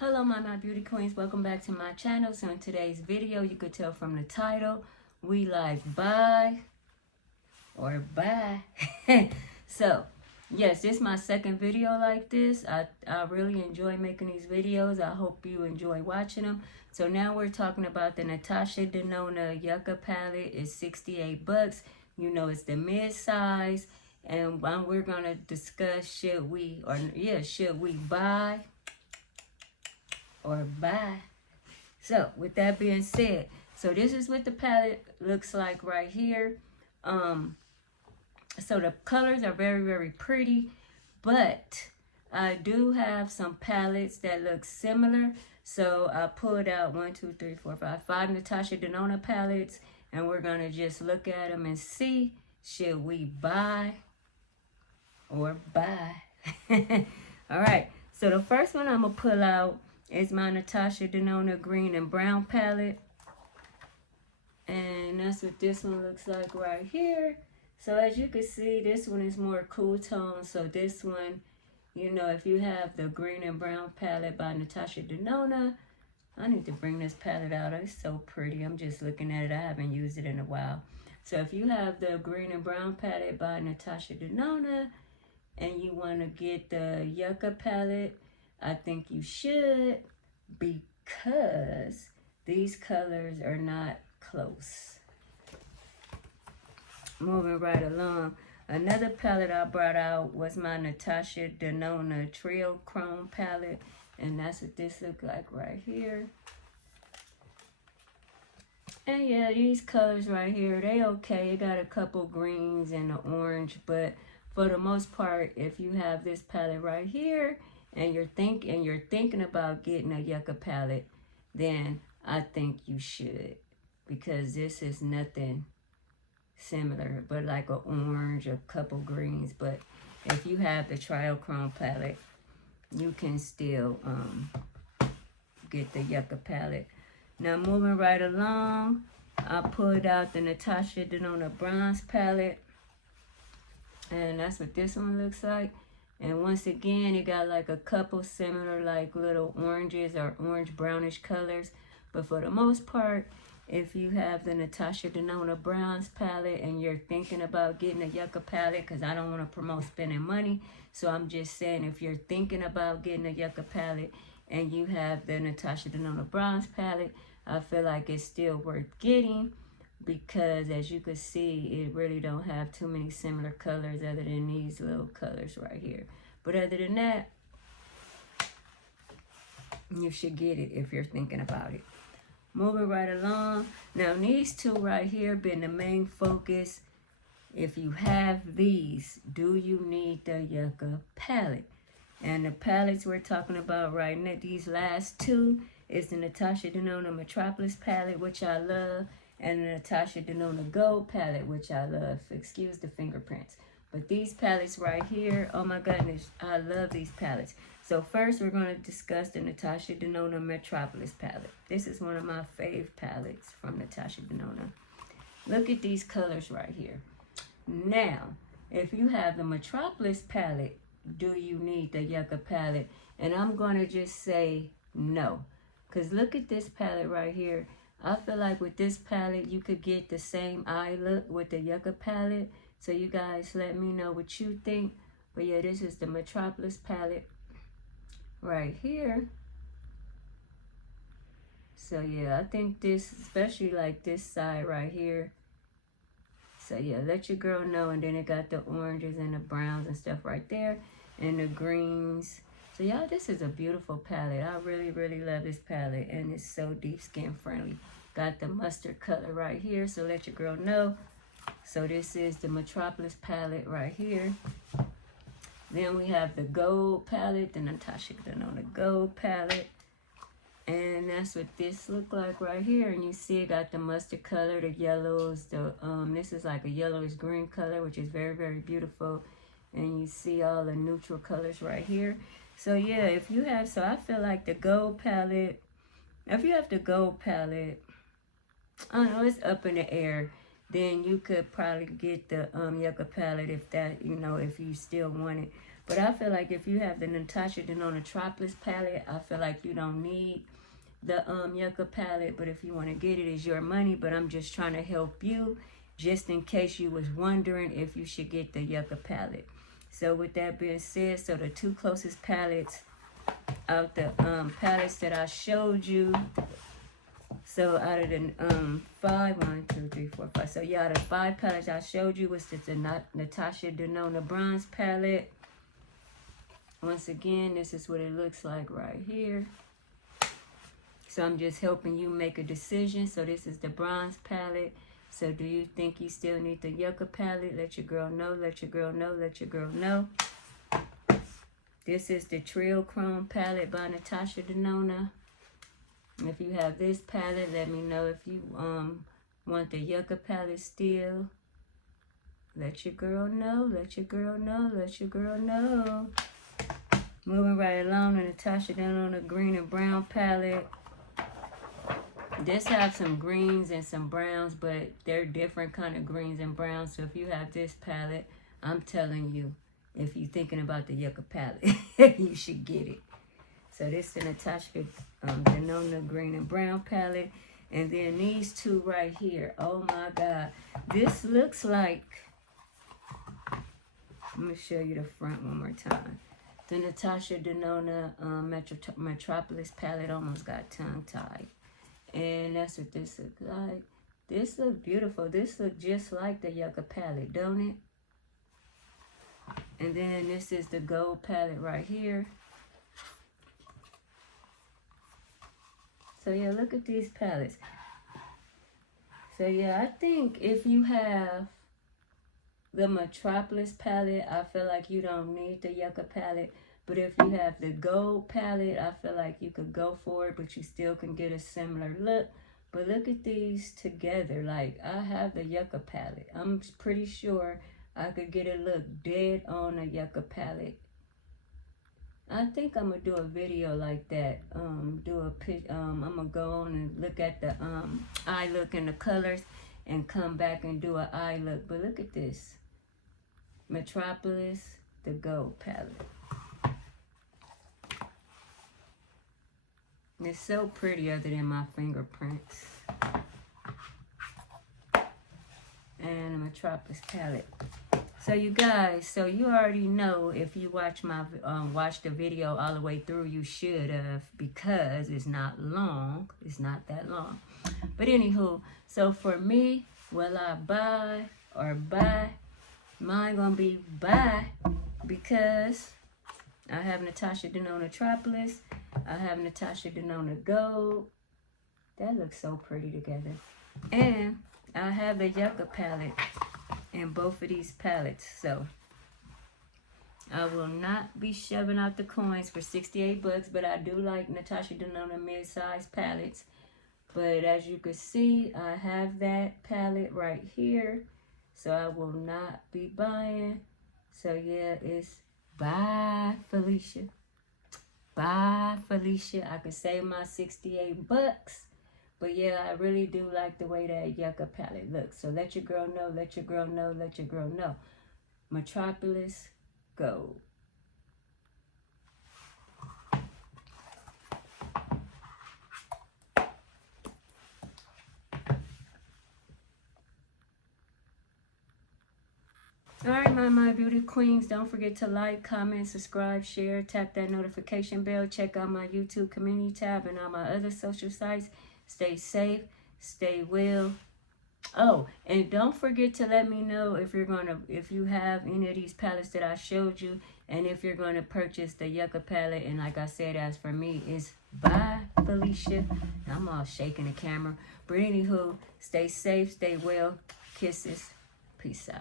Hello my beauty queens, welcome back to my channel. So in today's video, you could tell from the title, we like buy or buy. So yes, this is my second video like this. I really enjoy making these videos. I hope you enjoy watching them. So now we're talking about the Natasha Denona Yucca palette. It's 68 bucks. You know, it's the mid-size. And we're gonna discuss should we buy or buy. So with that being said, so this is what the palette looks like right here. So the colors are very pretty, but I do have some palettes that look similar. So I pulled out 5 Natasha Denona palettes, and we're gonna just look at them and see, should we buy or buy? All right, so the first one I'm gonna pull out is my Natasha Denona green and brown palette, and that's what this one looks like right here. So as you can see, this one is more cool tone. So this one, you know, if you have the green and brown palette by Natasha Denona, I need to bring this palette out. It's so pretty. I'm just looking at it. I haven't used it in a while. So if you have the green and brown palette by Natasha Denona and you want to get the Yucca palette, I think you should, because these colors are not close. Moving right along, another palette I brought out was my Natasha Denona Trio Chrome palette, and that's what this looks like right here. And yeah, these colors right here, they okay. It got a couple greens and an orange, but for the most part, if you have this palette right here and you're thinking about getting a Yucca palette, then I think you should, because this is nothing similar but like an orange, a couple greens. But if you have the Trio Chrome palette, you can still get the Yucca palette. Now moving right along, I pulled out the Natasha Denona bronze palette, and that's what this one looks like. And once again, it got like a couple similar like little oranges or orange brownish colors. But for the most part, if you have the Natasha Denona bronze palette and you're thinking about getting a Yucca palette, because I don't want to promote spending money, so I'm just saying, if you're thinking about getting a Yucca palette and you have the Natasha Denona bronze palette, I feel like it's still worth getting, because as you can see, it really don't have too many similar colors other than these little colors right here. But other than that, you should get it if you're thinking about it. Moving right along, now these two right here been the main focus. If you have these, do you need the Yucca palette? And the palettes we're talking about right now, these last two, is the Natasha Denona Metropolis palette, which I love, and the Natasha Denona Gold palette, which I love. Excuse the fingerprints. But these palettes right here, oh my goodness, I love these palettes. So first we're going to discuss the Natasha Denona Metropolis palette. This is one of my fave palettes from Natasha Denona. Look at these colors right here. Now, if you have the Metropolis palette, do you need the Yucca palette? And I'm going to just say no. Because look at this palette right here. I feel like with this palette, you could get the same eye look with the Yucca palette. So you guys let me know what you think. But yeah, this is the Metropolis palette right here. So yeah, I think this, especially like this side right here. So yeah, let your girl know. And then it got the oranges and the browns and stuff right there, and the greens. So y'all, this is a beautiful palette. I really love this palette, and it's so deep skin friendly. Got the mustard color right here, so let your girl know. So this is the Metropolis palette right here. Then we have the gold palette, the Natasha Denona gold palette. And that's what this look like right here. And you see it got the mustard color, the yellows, this is like a yellowish green color, which is very beautiful. And you see all the neutral colors right here. So yeah, if you have, so I feel like the gold palette, if you have the gold palette, I don't know, it's up in the air, then you could probably get the Yucca palette if that, you know, if you still want it. But I feel like if you have the Natasha Denona Metropolis palette, I feel like you don't need the Yucca palette. But if you want to get it, it's your money. But I'm just trying to help you, just in case you was wondering if you should get the Yucca palette. So with that being said, so the two closest palettes out the palettes that I showed you. So out of the 5, 1, 2, 3, 4, 5. So yeah, out of the 5 palettes I showed you was the Natasha Denona bronze palette. Once again, this is what it looks like right here. So I'm just helping you make a decision. So this is the bronze palette. So do you think you still need the Yucca palette? Let your girl know, let your girl know, let your girl know. This is the Trill Chrome palette by Natasha Denona. If you have this palette, let me know if you want the Yucca palette still. Let your girl know, let your girl know, let your girl know. Moving right along, the Natasha Denona green and brown palette. This has some greens and some browns, but they're different kind of greens and browns. So if you have this palette, I'm telling you, if you're thinking about the Yucca palette, you should get it. So this is the Natasha Denona green and brown palette. And then these two right here. Oh my God. This looks like, let me show you the front one more time. The Natasha Denona Metropolis palette almost got tongue-tied. And that's what this looks like. This looks beautiful. This looks just like the Yucca palette, don't it? And then this is the gold palette right here. So yeah, look at these palettes. So yeah, I think if you have the Metropolis palette, I feel like you don't need the Yucca palette. But if you have the gold palette, I feel like you could go for it, but you still can get a similar look. But look at these together. Like, I have the Yucca palette. I'm pretty sure I could get a look dead on a Yucca palette. I think I'm going to do a video like that. I'm going to go on and look at the eye look and the colors and come back and do an eye look. But look at this. Metropolis, the gold palette. It's so pretty other than my fingerprints. And the Metropolis palette. So you guys, so you already know if you watch my watch the video all the way through, you should have, because it's not long. It's not that long. But anywho, so for me, will I buy or buy? Mine gonna be buy, because I have Natasha Denona Metropolis. I have Natasha Denona Gold. That looks so pretty together. And I have the Yucca palette in both of these palettes. So I will not be shoving out the coins for 68 bucks, but I do like Natasha Denona mid-size palettes. But as you can see, I have that palette right here. So I will not be buying. So yeah, it's bye, Felicia. Bye, Felicia. I could save my 68 bucks. But yeah, I really do like the way that Yucca palette looks. So let your girl know, let your girl know, let your girl know. Metropolis Gold. Alright, my beauty queens, don't forget to like, comment, subscribe, share, tap that notification bell, check out my YouTube community tab and all my other social sites. Stay safe, stay well. Oh, and don't forget to let me know if you have any of these palettes that I showed you, and if you're gonna purchase the Yucca palette. And like I said, as for me, it's bye, Felicia. I'm all shaking the camera. But anywho, stay safe, stay well. Kisses. Peace out.